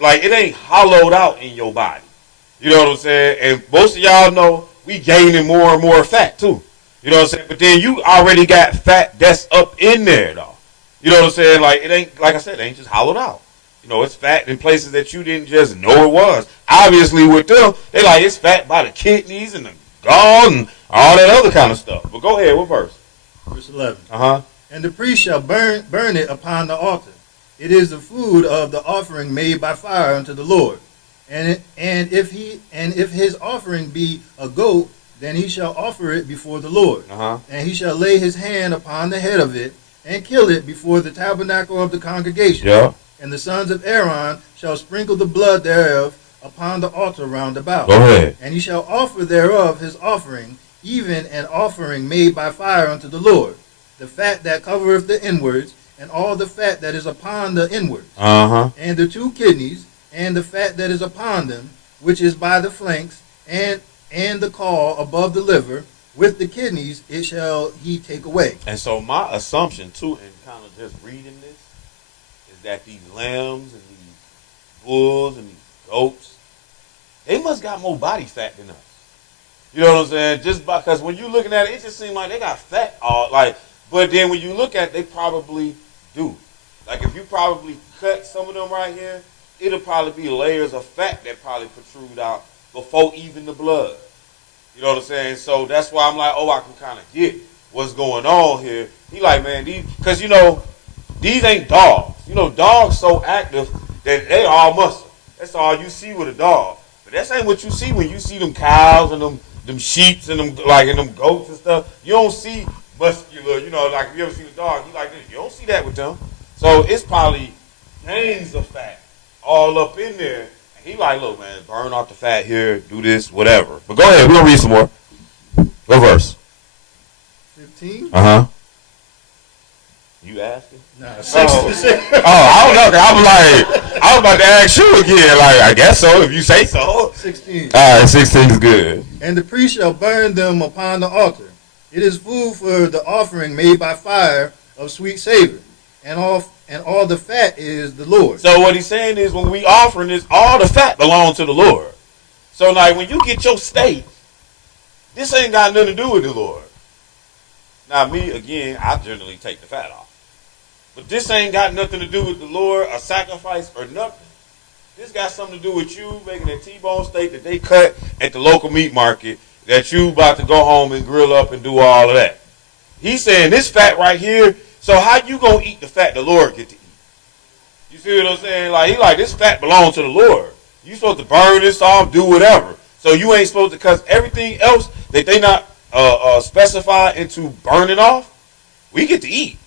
Like it ain't hollowed out in your body. You know what I'm saying? And most of y'all know we gaining more and more fat too. You know what I'm saying? But then you already got fat that's up in there though. You know what I'm saying? Like it ain't, like I said, it ain't just hollowed out. You know, it's fat in places that you didn't just know it was. Obviously with them, they like it's fat by the kidneys and the gall and all that other kind of stuff. But go ahead, what verse? Verse 11. Uh-huh. And the priest shall burn it upon the altar. It is the food of the offering made by fire unto the Lord. And if his offering be a goat, then he shall offer it before the Lord. Uh-huh. And he shall lay his hand upon the head of it, and kill it before the tabernacle of the congregation. Yeah. And the sons of Aaron shall sprinkle the blood thereof upon the altar round about. Go ahead. And he shall offer thereof his offering, even an offering made by fire unto the Lord. The fat that covereth the inwards, and all the fat that is upon the inwards. Uh-huh. And the two kidneys, and the fat that is upon them, which is by the flanks, and the caul above the liver, with the kidneys it shall he take away. And so my assumption too, in kind of just reading this, is that these lambs and these bulls and these goats, they must got more body fat than us. You know what I'm saying? Just because when you're looking at it, it just seems like they got fat all like. But then when you look at it, they probably do. Like if you probably cut some of them right here, it'll probably be layers of fat that probably protrude out before even the blood. You know what I'm saying? So that's why I'm like, oh, I can kind of get what's going on here. He like, man, because you know, these ain't dogs. You know, dogs so active that they all muscle. That's all you see with a dog. But that ain't what you see when you see them cows and them sheeps and them like and them goats and stuff. You don't see muscular, you know, like if you ever seen a dog, he like this. You don't see that with them. So it's probably veins of fat all up in there. And he like, look, man, burn off the fat here, do this, whatever. But go ahead, we're gonna read some more. What verse? 15? Uh-huh. You asking? Nah, 6. I don't know. I was about to ask you again. Like, I guess so, if you say so. 16. All right, 16 is good. And the priest shall burn them upon the altar. It is food for the offering made by fire of sweet savor, and all the fat is the Lord. So what he's saying is, when we offering this, all the fat belongs to the Lord. So like when you get your steak, this ain't got nothing to do with the Lord. Now me again, I generally take the fat off. But this ain't got nothing to do with the Lord, a sacrifice, or nothing. This got something to do with you making a T-bone steak that they cut at the local meat market that you about to go home and grill up and do all of that. He's saying this fat right here, so how you gonna eat the fat the Lord get to eat? You see what I'm saying? Like he like, this fat belongs to the Lord. You supposed to burn this off, do whatever. So you ain't supposed to, cause everything else that they not specify into burning off, we get to eat.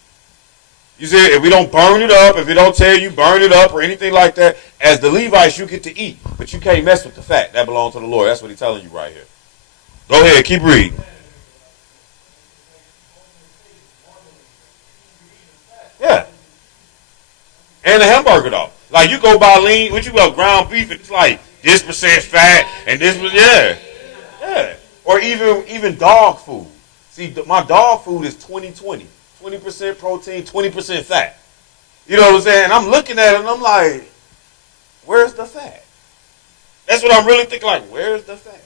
You see, if we don't burn it up, if it don't tell you burn it up or anything like that, as the Levites, you get to eat. But you can't mess with the fat. That belongs to the Lord. That's what he's telling you right here. Go ahead, keep reading. Yeah. And the hamburger, though. Like, you go buy lean, when you go ground beef, it's like this percent fat and this, yeah. Yeah. Or even dog food. See, my dog food is 20-20. 20% protein, 20% fat. You know what I'm saying? And I'm looking at it and I'm like, where's the fat? That's what I'm really thinking, like, where's the fat?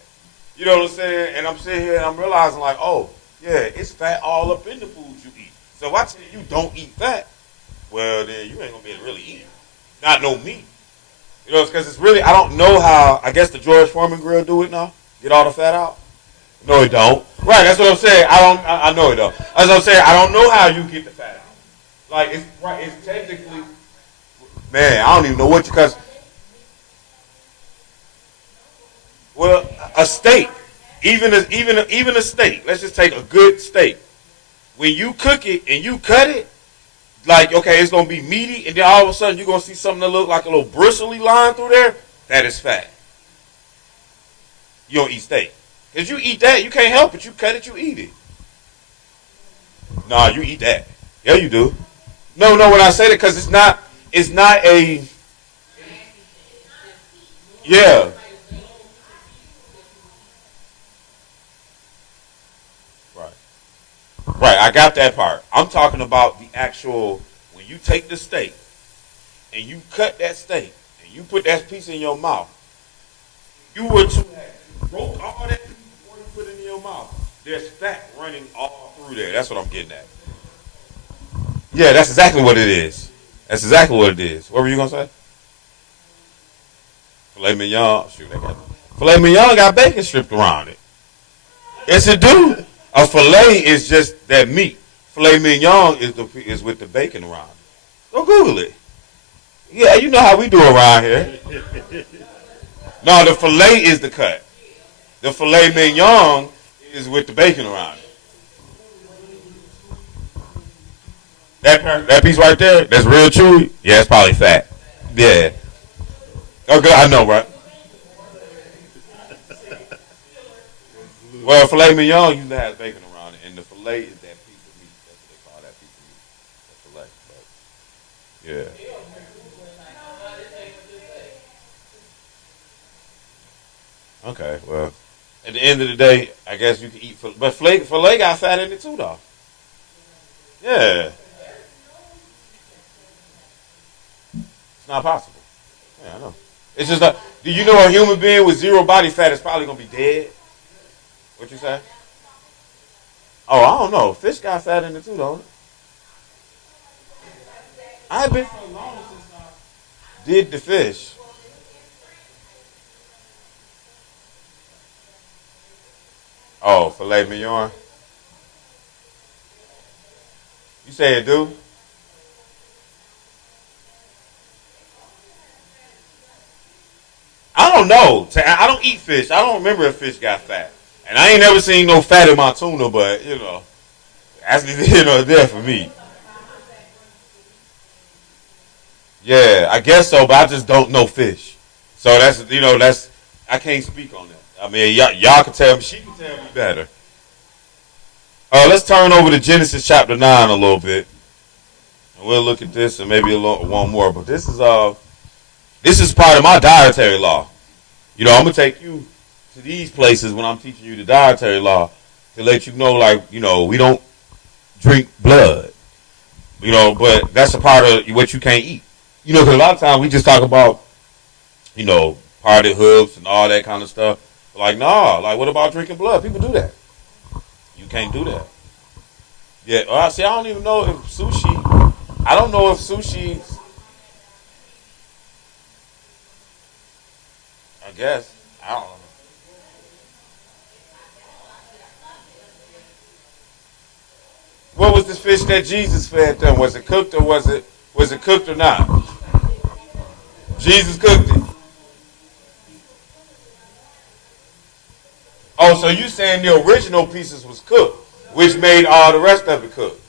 You know what I'm saying? And I'm sitting here and I'm realizing, like, oh, yeah, it's fat all up in the food you eat. So if I tell you don't eat fat, well, then you ain't going to be able to really eat. Not no meat. You know, because it's really, I don't know how, I guess the George Foreman grill do it now? Get all the fat out? No, it don't. Right, that's what I'm saying. I know it don't. As I'm saying, I don't know how you get the fat out. Like, it's right, it's technically, man, I don't even know what because, well, a steak, even a steak, let's just take a good steak. When you cook it and you cut it, like, okay, it's going to be meaty, and then all of a sudden you're going to see something that look like a little bristly line through there, that is fat. You don't eat steak. Because you eat that, you can't help it. You cut it, you eat it. Nah, you eat that. Yeah, you do. No, when I say that, because it's not a, yeah. Right, I got that part. I'm talking about the actual, when you take the steak, and you cut that steak, and You put that piece in your mouth. You were to have broke all that piece before you put it in your mouth. There's fat running all through there. That's what I'm getting at. Yeah, that's exactly what it is. That's exactly what it is. What were you gonna say? Filet mignon. Shoot, they got filet mignon got bacon stripped around it. Yes, it do. A filet is just that meat. Filet mignon is with the bacon around it. Go Google it. Yeah, you know how we do around here. No, the filet is the cut. The filet mignon is with the bacon around it. That piece right there, that's real chewy. Yeah, it's probably fat. Yeah. Okay, I know, right? Well, filet mignon usually has bacon around it, and the filet is that piece of meat. That's what they call that piece of meat. The filet. But, yeah. Okay, well, at the end of the day, I guess you can eat filet. But filet got fat in it too, though. Yeah. It's not possible. Yeah, I know. It's just like, do you know a human being with zero body fat is probably going to be dead? What you say? Oh, I don't know. Fish got fat in it too, don't it? I've been so long since I did the fish. Oh, filet mignon. You say it do? I don't know. I don't eat fish. I don't remember if fish got fat. And I ain't never seen no fat in my tuna, but, that's neither here nor there for me. Yeah, I guess so, but I just don't know fish. So I can't speak on that. I mean, y'all can tell me, she can tell me better. Let's turn over to Genesis chapter 9 a little bit. And we'll look at this and maybe one more. But this is part of my dietary law. I'm going to take you to these places when I'm teaching you the dietary law to let you know, we don't drink blood. But that's a part of what you can't eat. Because a lot of times we just talk about, party hooks and all that kind of stuff. What about drinking blood? People do that. You can't do that. Yeah, I don't even know if sushi, I don't know if sushi, I guess, I don't know. What was the fish that Jesus fed them? Was it cooked or was it cooked or not? Jesus cooked it. Oh, so you saying the original pieces was cooked, which made all the rest of it cooked?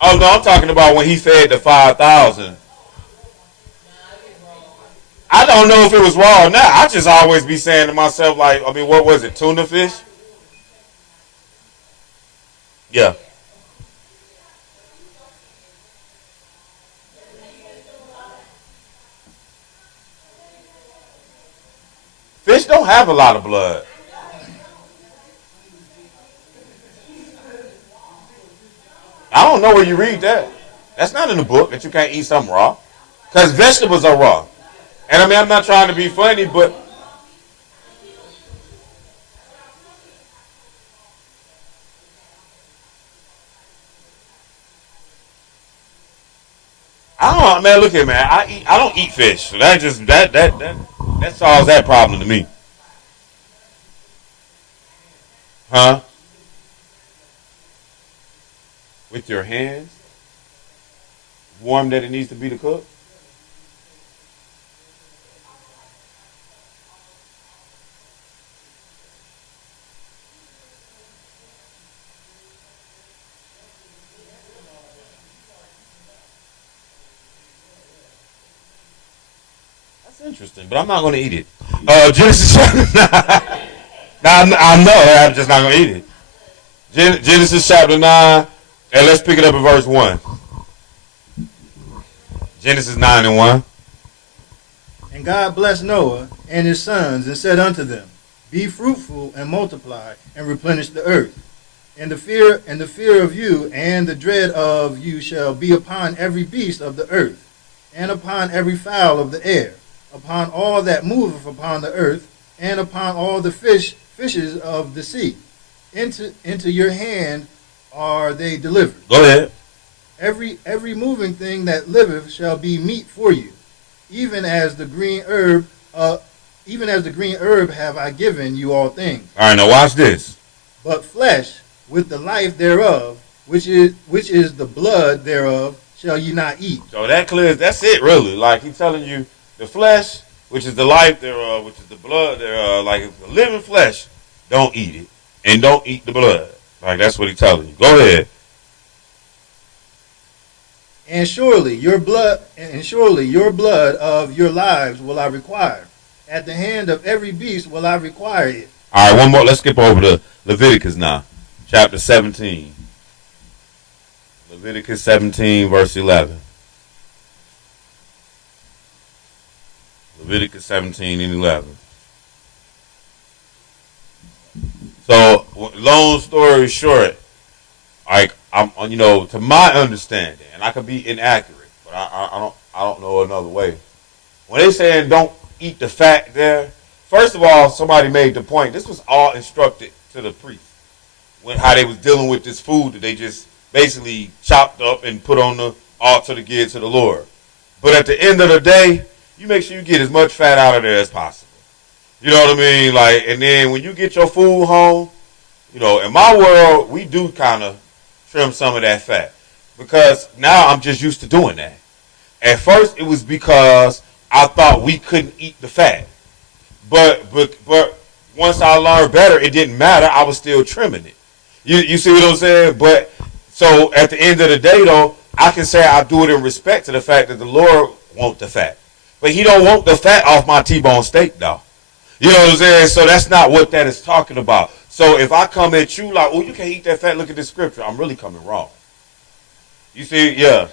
Oh no, I'm talking about when he fed the 5,000. I don't know if it was raw or not. I just always be saying to myself, what was it, tuna fish? Yeah. Fish don't have a lot of blood. I don't know where you read that. That's not in the book that you can't eat something raw. Because vegetables are raw. And I'm not trying to be funny, but I don't know, man. Look here, man. I don't eat fish. So that solves that problem to me. Huh? With your hands, warm that it needs to be to cook. That's interesting, but I'm not going to eat it. Genesis chapter 9. Now, I know I'm just not going to eat it. Genesis chapter 9, and let's pick it up at verse 1. Genesis 9 and 1. And God blessed Noah and his sons and said unto them, Be fruitful and multiply and replenish the earth. And the fear of you and the dread of you shall be upon every beast of the earth, and upon every fowl of the air, upon all that moveth upon the earth, and upon all the fishes of the sea. Into your hand are they delivered. Go ahead. Every moving thing that liveth shall be meat for you, even as the green herb. Even as the green herb have I given you all things. All right, now watch this. But flesh with the life thereof, which is the blood thereof, shall ye not eat. So that clears. That's it, really. Like he's telling you, the flesh, which is the life thereof, which is the blood thereof. Like if the living flesh, don't eat it, and don't eat the blood. Like that's what he's telling you. Go ahead. And surely your blood of your lives will I require. At the hand of every beast will I require it. All right, one more. Let's skip over to Leviticus now, chapter 17. Leviticus 17, verse 11. Leviticus 17 and 11. So, long story short, like to my understanding, and I could be inaccurate, but I don't know another way. When they saying don't eat the fat there, first of all, somebody made the point. This was all instructed to the priest when how they was dealing with this food that they just basically chopped up and put on the altar to give to the Lord. But at the end of the day, you make sure you get as much fat out of there as possible. You know what I mean? Like, and then when you get your food home, in my world, we do kind of trim some of that fat because now I'm just used to doing that. At first, it was because I thought we couldn't eat the fat, but once I learned better, it didn't matter. I was still trimming it. You see what I'm saying? But so at the end of the day, though, I can say I do it in respect to the fact that the Lord wants the fat, but He don't want the fat off my T-bone steak, though. You know what I'm saying? So that's not what that is talking about. So if I come at you like, oh, you can't eat that fat, look at this scripture, I'm really coming wrong. You see? Yeah.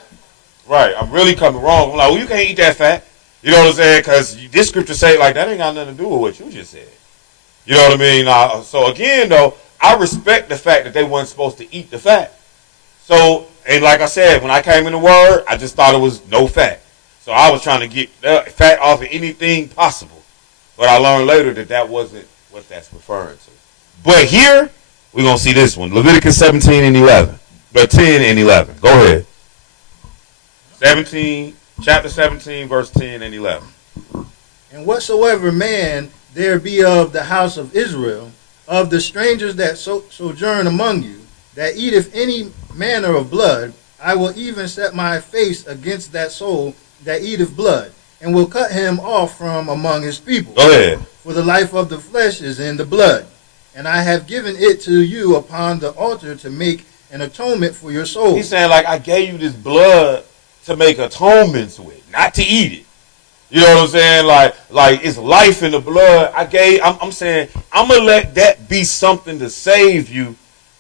Right. I'm really coming wrong. I'm like, oh, you can't eat that fat. You know what I'm saying? Because this scripture say like that ain't got nothing to do with what you just said. You know what I mean? So again, though, I respect the fact that they weren't supposed to eat the fat. So, and like I said, when I came in the Word, I just thought it was no fat. So I was trying to get fat off of anything possible. But I learned later that that wasn't what that's referring to. But here, we're going to see this one. Leviticus 17 and 11. But 10 and 11. Go ahead. Chapter 17, verse 10 and 11. And whatsoever man there be of the house of Israel, of the strangers that sojourn among you, that eateth any manner of blood, I will even set my face against that soul that eateth blood, and will cut him off from among his people. Go ahead. For the life of the flesh is in the blood, and I have given it to you upon the altar to make an atonement for your soul. He's saying, like, I gave you this blood to make atonements with, not to eat it. You know what I'm saying? Like it's life in the blood. I'm saying, I'm going to let that be something to save you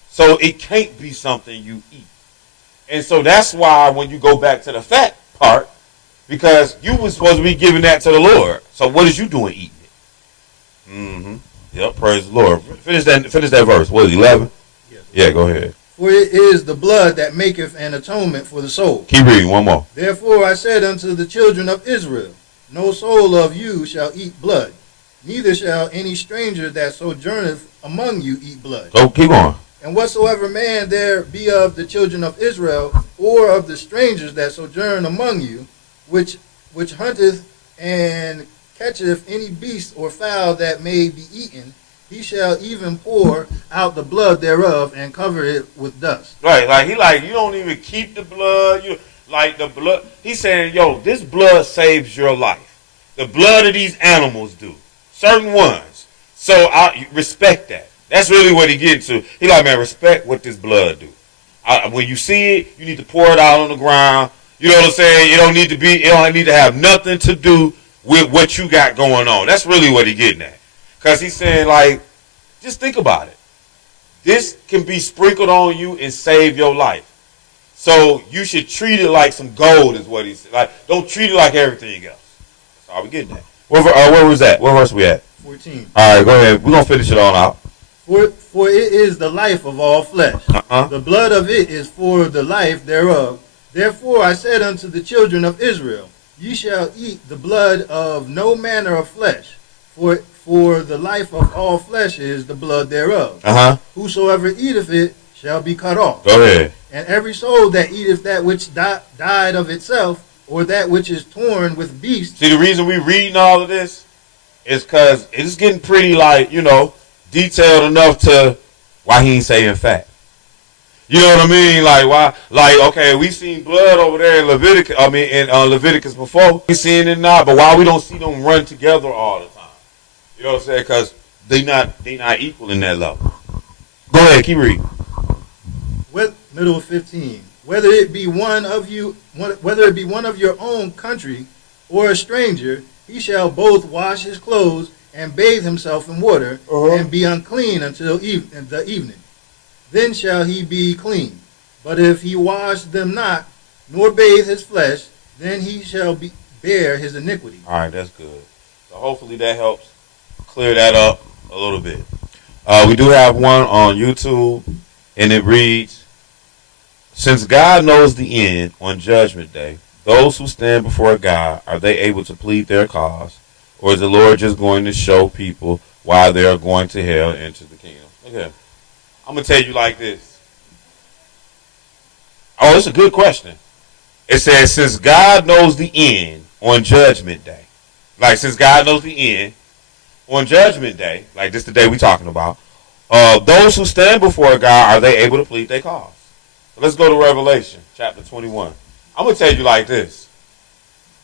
so it can't be something you eat. And so that's why when you go back to the fat part, because you were supposed to be giving that to the Lord. So what is you doing eating it? Mm-hmm. Yep, praise the Lord. Finish that verse. What is 11? Yes. Yeah, go ahead. For it is the blood that maketh an atonement for the soul. Keep reading, one more. Therefore I said unto the children of Israel, no soul of you shall eat blood, neither shall any stranger that sojourneth among you eat blood. Go, keep going. And whatsoever man there be of the children of Israel, or of the strangers that sojourn among you, which hunteth and catcheth any beast or fowl that may be eaten, he shall even pour out the blood thereof and cover it with dust. Right, like you don't even keep the blood. You like the blood. He's saying, yo, this blood saves your life. The blood of these animals do. Certain ones. So I respect that. That's really what he gets to. He like, man, respect what this blood do. When you see it, you need to pour it out on the ground. You know what I'm saying? It don't need to have nothing to do with what you got going on. That's really what he getting at. Because he's saying, like, just think about it. This can be sprinkled on you and save your life. So you should treat it like some gold is what he said. Like, don't treat it like everything else. That's all we getting at. Where was that? Where verse we at? 14. All right, go ahead. We're going to finish it on out. For it is the life of all flesh. Uh-huh. The blood of it is for the life thereof. Therefore I said unto the children of Israel, Ye shall eat the blood of no manner of flesh, for the life of all flesh is the blood thereof. Uh-huh. Whosoever eateth it shall be cut off. Go ahead. And every soul that eateth that which died of itself, or that which is torn with beasts. See, the reason we reading all of this is because it's getting pretty, detailed enough to why he ain't saying fat. You know what I mean? Like, why? Like, okay, we seen blood over there in Leviticus. I mean, in Leviticus before. We seen it now, but why we don't see them run together all the time? You know what I'm saying? Because they not equal in that level. Go ahead, keep reading. Middle of 15. Whether it be one of your own country or a stranger, he shall both wash his clothes and bathe himself in water, and be unclean until the evening. Then shall he be clean. But if he wash them not, nor bathe his flesh, then he shall bear his iniquity. All right, that's good. So hopefully that helps clear that up a little bit. We do have one on YouTube, and it reads, since God knows the end on Judgment Day, those who stand before God, are they able to plead their cause? Or is the Lord just going to show people why they are going to hell and into the kingdom? Okay. I'm going to tell you like this. Oh, it's a good question. It says, since God knows the end on Judgment Day, since God knows the end on Judgment Day, this the day we're talking about, those who stand before God, are they able to plead their cause? Let's go to Revelation chapter 21. I'm going to tell you like this.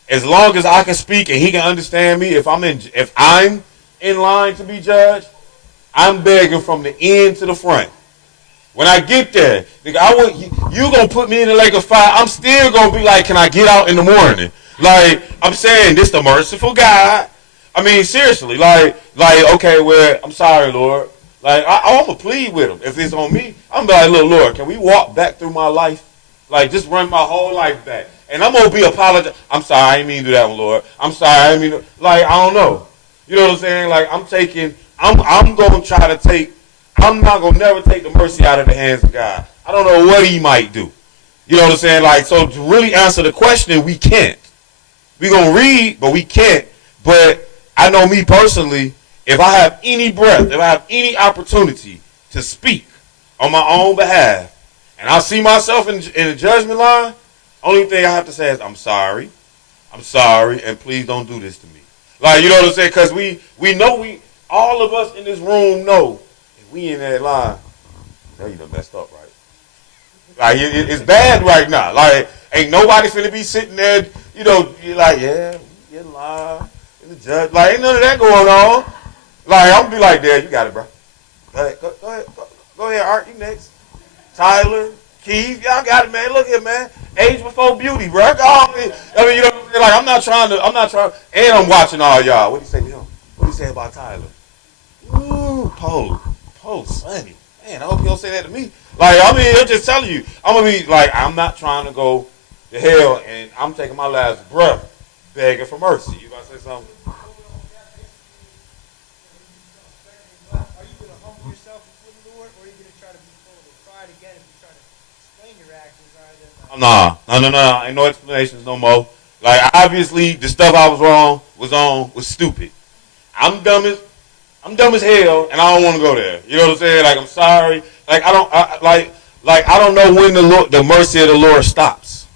As long as I can speak and he can understand me, if I'm in line to be judged, I'm begging from the end to the front. When I get there, nigga, you going to put me in the lake of fire, I'm still going to be like, can I get out in the morning? I'm saying, this the merciful God. I mean, seriously, okay, well, I'm sorry, Lord. I'm going to plead with him. If it's on me, I'm going to be like, look, Lord, can we walk back through my life? Just run my whole life back. And I'm going to be apologizing. I'm sorry, I didn't mean to do that one, Lord. I'm sorry, I didn't mean to. I don't know. You know what I'm saying? I'm going to try to take, I'm not going to never take the mercy out of the hands of God. I don't know what he might do. You know what I'm saying? So to really answer the question, we can't. We're going to read, but we can't. But I know me personally, if I have any breath, if I have any opportunity to speak on my own behalf, and I see myself in the judgment line, only thing I have to say is, I'm sorry, and please don't do this to me. You know what I'm saying? Because we know, all of us in this room know, if we in that line, you done messed up, right? It's bad right now. Ain't nobody finna be sitting there, you're like, yeah, you in line, in the judge. Ain't none of that going on. I'm gonna be like, Dad, you got it, bro. Go ahead, Art, you next. Tyler, Keith, y'all got it, man. Look here, man. Age before beauty, bro. You know what I'm saying? I'm not trying, and I'm watching all y'all. What do you say to him? What do you say about Tyler? Ooh, Poe, Sonny. Man, I hope you don't say that to me. I'm just telling you. I'm gonna be I'm not trying to go to hell, and I'm taking my last breath begging for mercy. You about to say something? Nah, ain't no explanations no more. Obviously, the stuff I was stupid. I'm dumb as hell, and I don't want to go there. You know what I'm saying? I'm sorry. I don't know when the mercy of the Lord stops.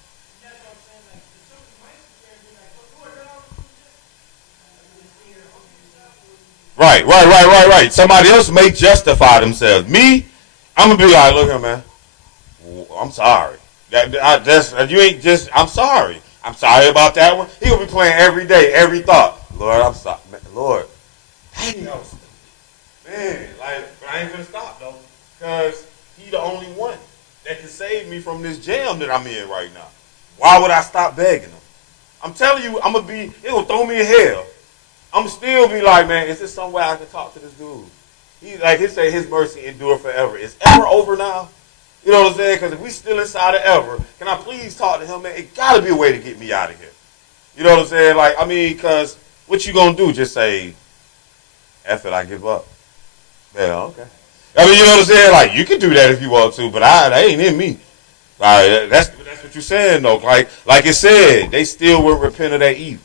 Right. Somebody else may justify themselves. Me, I'm gonna be like, look here, man. I'm sorry. You ain't just. I'm sorry. I'm sorry about that one. He gonna be playing every day, every thought. Lord, I'm sorry. Lord, dang, man. But I ain't gonna stop though, because he the only one that can save me from this jam that I'm in right now. Why would I stop begging him? I'm telling you, it will throw me in hell. I'm still be like, man, is there some way I can talk to this dude? He say his mercy endure forever. Is ever over now? You know what I'm saying? Because if we still inside of ever, can I please talk to him, man? It got to be a way to get me out of here. You know what I'm saying? Because what you going to do? Just say, F it, I give up. Yeah, okay. I mean, you know what I'm saying? Like, you can do that if you want to, but that ain't in me. That's what you're saying, though. Like it said, they still will repent of their evils.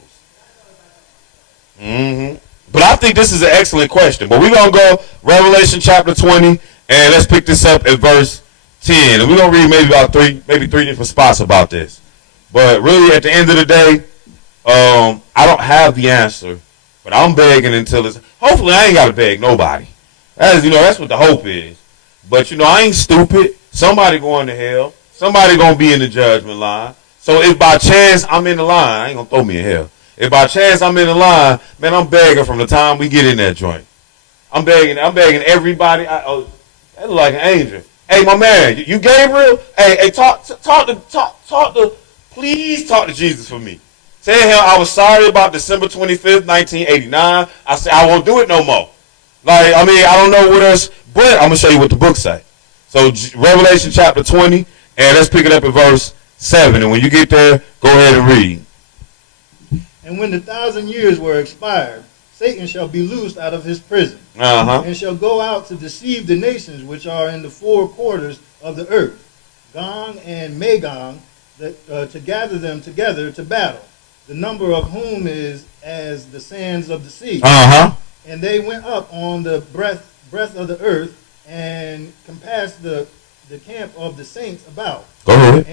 hmm But I think this is an excellent question. But we're going to go Revelation chapter 20, and let's pick this up at verse 10. And we're going to read maybe three different spots about this. But really, at the end of the day, I don't have the answer. But I'm begging until it's... Hopefully, I ain't got to beg nobody. That's what the hope is. But, I ain't stupid. Somebody going to hell. Somebody going to be in the judgment line. So if by chance I'm in the line, I ain't going to throw me in hell. If by chance I'm in the line, man, I'm begging from the time we get in that joint. I'm begging everybody. That look like an angel. Hey, my man, you Gabriel? Hey, please talk to Jesus for me. Tell him I was sorry about December 25th, 1989. I said I won't do it no more. I don't know what else, but I'm going to show you what the book say. So Revelation chapter 20, and let's pick it up at verse 7. And when you get there, go ahead and read. And when the 1,000 years were expired, Satan shall be loosed out of his prison, and shall go out to deceive the nations which are in the four quarters of the earth, Gog and Magog, to gather them together to battle, the number of whom is as the sands of the sea. And they went up on the breadth of the earth, and compassed the camp of the saints about. Go ahead.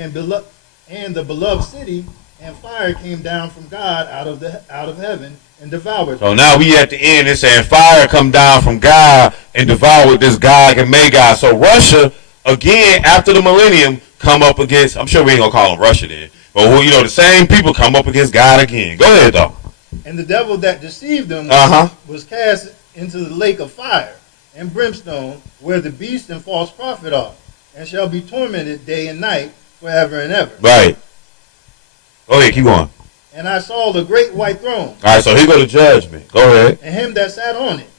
And the beloved city, and fire came down from God out of heaven and devoured. So now we at the end. It's saying fire come down from God and devoured this Gog and Magog. So Russia again after the millennium come up against. I'm sure we ain't gonna call them Russia then, but the same people come up against God again. Go ahead though. And the devil that deceived them was cast into the lake of fire and brimstone, where the beast and false prophet are, and shall be tormented day and night forever and ever. Right. Go ahead, keep going. And I saw the great white throne. All right, so here go the judgment. Go ahead. And him that sat on it,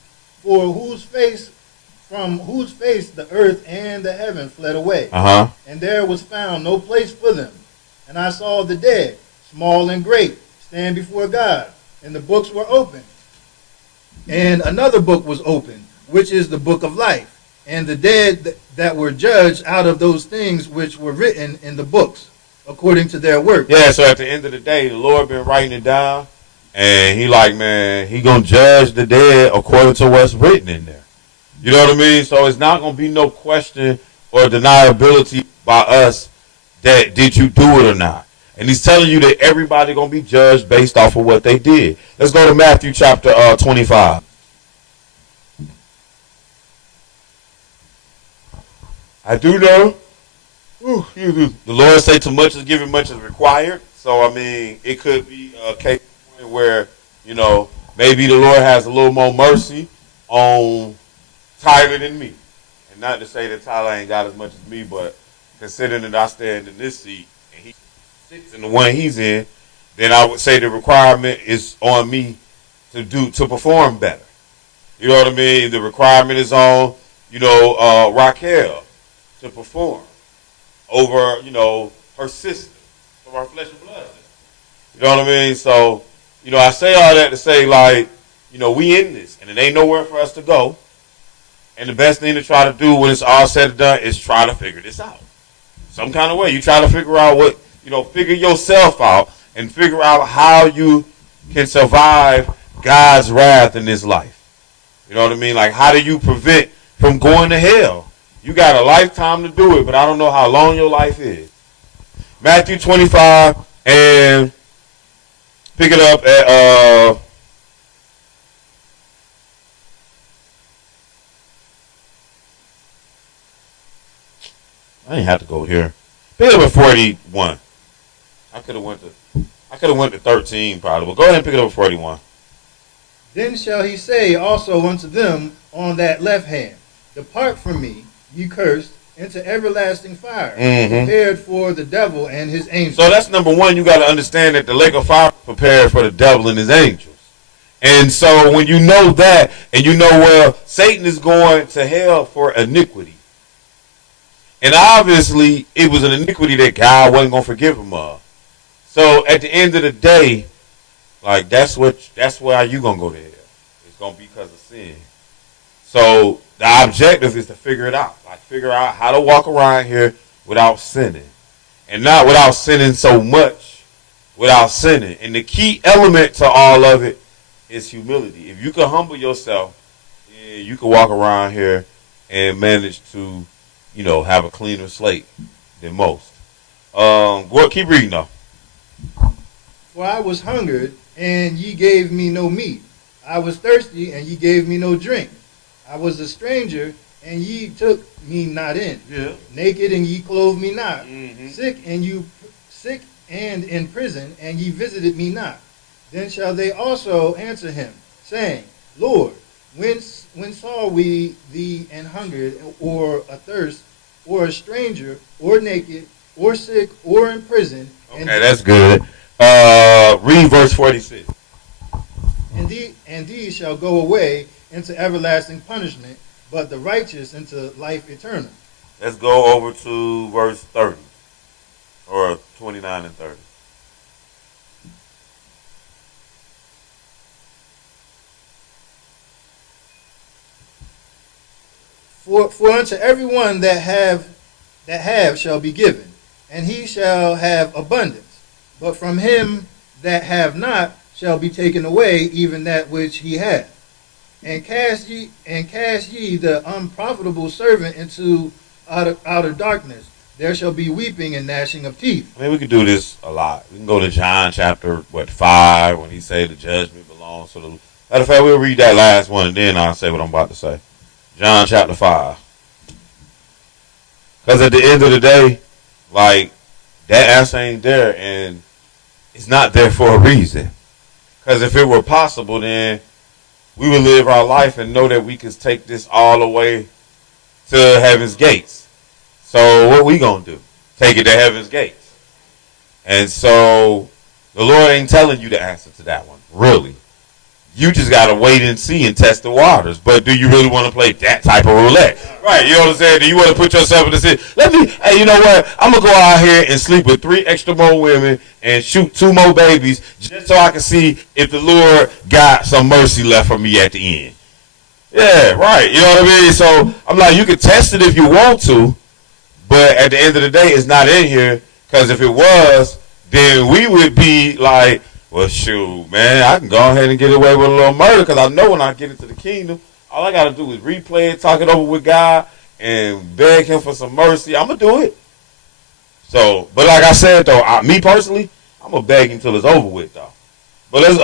from whose face the earth and the heaven fled away. And there was found no place for them. And I saw the dead, small and great, stand before God, and the books were opened. And another book was opened, which is the book of life. And the dead that were judged out of those things which were written in the books, according to their work. Yeah, so at the end of the day, the Lord been writing it down, and he gonna judge the dead according to what's written in there. You know what I mean? So it's not gonna be no question or deniability by us that did you do it or not. And he's telling you that everybody gonna be judged based off of what they did. Let's go to Matthew chapter 25. I do know. The Lord say too much is given, much is required. So, it could be a case where, maybe the Lord has a little more mercy on Tyler than me. And not to say that Tyler ain't got as much as me, but considering that I stand in this seat and he sits in the one he's in, then I would say the requirement is on me to perform better. You know what I mean? The requirement is on, Raquel to perform over, her sister, over her flesh and blood. You know what I mean? So, I say all that to say, we in this, and it ain't nowhere for us to go. And the best thing to try to do when it's all said and done is try to figure this out. Some kind of way. You try to figure out figure yourself out and figure out how you can survive God's wrath in this life. You know what I mean? Like, how do you prevent from going to hell? You got a lifetime to do it, but I don't know how long your life is. Matthew 25, and pick it up at I didn't have to go here. Pick it up at 41. I could have went to 13 probably, but go ahead and pick it up at 41. Then shall he say also unto them on that left hand, Depart from me, ye cursed, into everlasting fire, prepared for the devil and his angels. So that's number one. You got to understand that the lake of fire is prepared for the devil and his angels. And so when you know that, and Satan is going to hell for iniquity. And obviously, it was an iniquity that God wasn't going to forgive him of. So at the end of the day, that's why you going to go to hell. It's going to be because of sin. So The objective is to figure it out. Like figure out how to walk around here without sinning. And not without sinning so much, without sinning. And the key element to all of it is humility. If you can humble yourself, yeah, you can walk around here and manage to, have a cleaner slate than most. Keep reading though. For I was hungered, and ye gave me no meat. I was thirsty, and ye gave me no drink. I was a stranger, and ye took me not in. Yeah. Naked, and ye clothed me not. Mm-hmm. Sick and in prison, and ye visited me not. Then shall they also answer him, saying, Lord, when saw we thee an hungered, or athirst, or a stranger, or naked, or sick, or in prison? Okay, that's good. Read verse 46. And these shall go away into everlasting punishment, but the righteous into life eternal. Let's go over to verse 30, or 29 and 30. For unto everyone that have shall be given, and he shall have abundance. But from him that have not shall be taken away even that which he hath. And cast ye the unprofitable servant into outer darkness. There shall be weeping and gnashing of teeth. I mean, we could do this a lot. We can go to John chapter 5 when he say the judgment belongs to the. Matter of fact, we'll read that last one and then I'll say what I'm about to say. John chapter 5. Because at the end of the day, like, that answer ain't there, and it's not there for a reason. Because if it were possible, then we would live our life and know that we could take this all the way to heaven's gates. So what we gonna do? Take it to heaven's gates. And so the Lord ain't telling you the answer to that one, really. You just gotta wait and see and test the waters. But do you really want to play that type of roulette? Right, you know what I'm saying? Do you want to put yourself in the situation? Hey, you know what? I'm gonna go out here and sleep with 3 extra more women and shoot 2 more babies just so I can see if the Lord got some mercy left for me at the end. Yeah, right. You know what I mean? So I'm like, you can test it if you want to, but at the end of the day, it's not in here. Because if it was, then we would be like, well, shoot, man, I can go ahead and get away with a little murder because I know when I get into the kingdom, all I got to do is replay it, talk it over with God, and beg him for some mercy. I'm going to do it. So, but like I said, though, me personally, I'm going to beg him till it's over with, though. But let's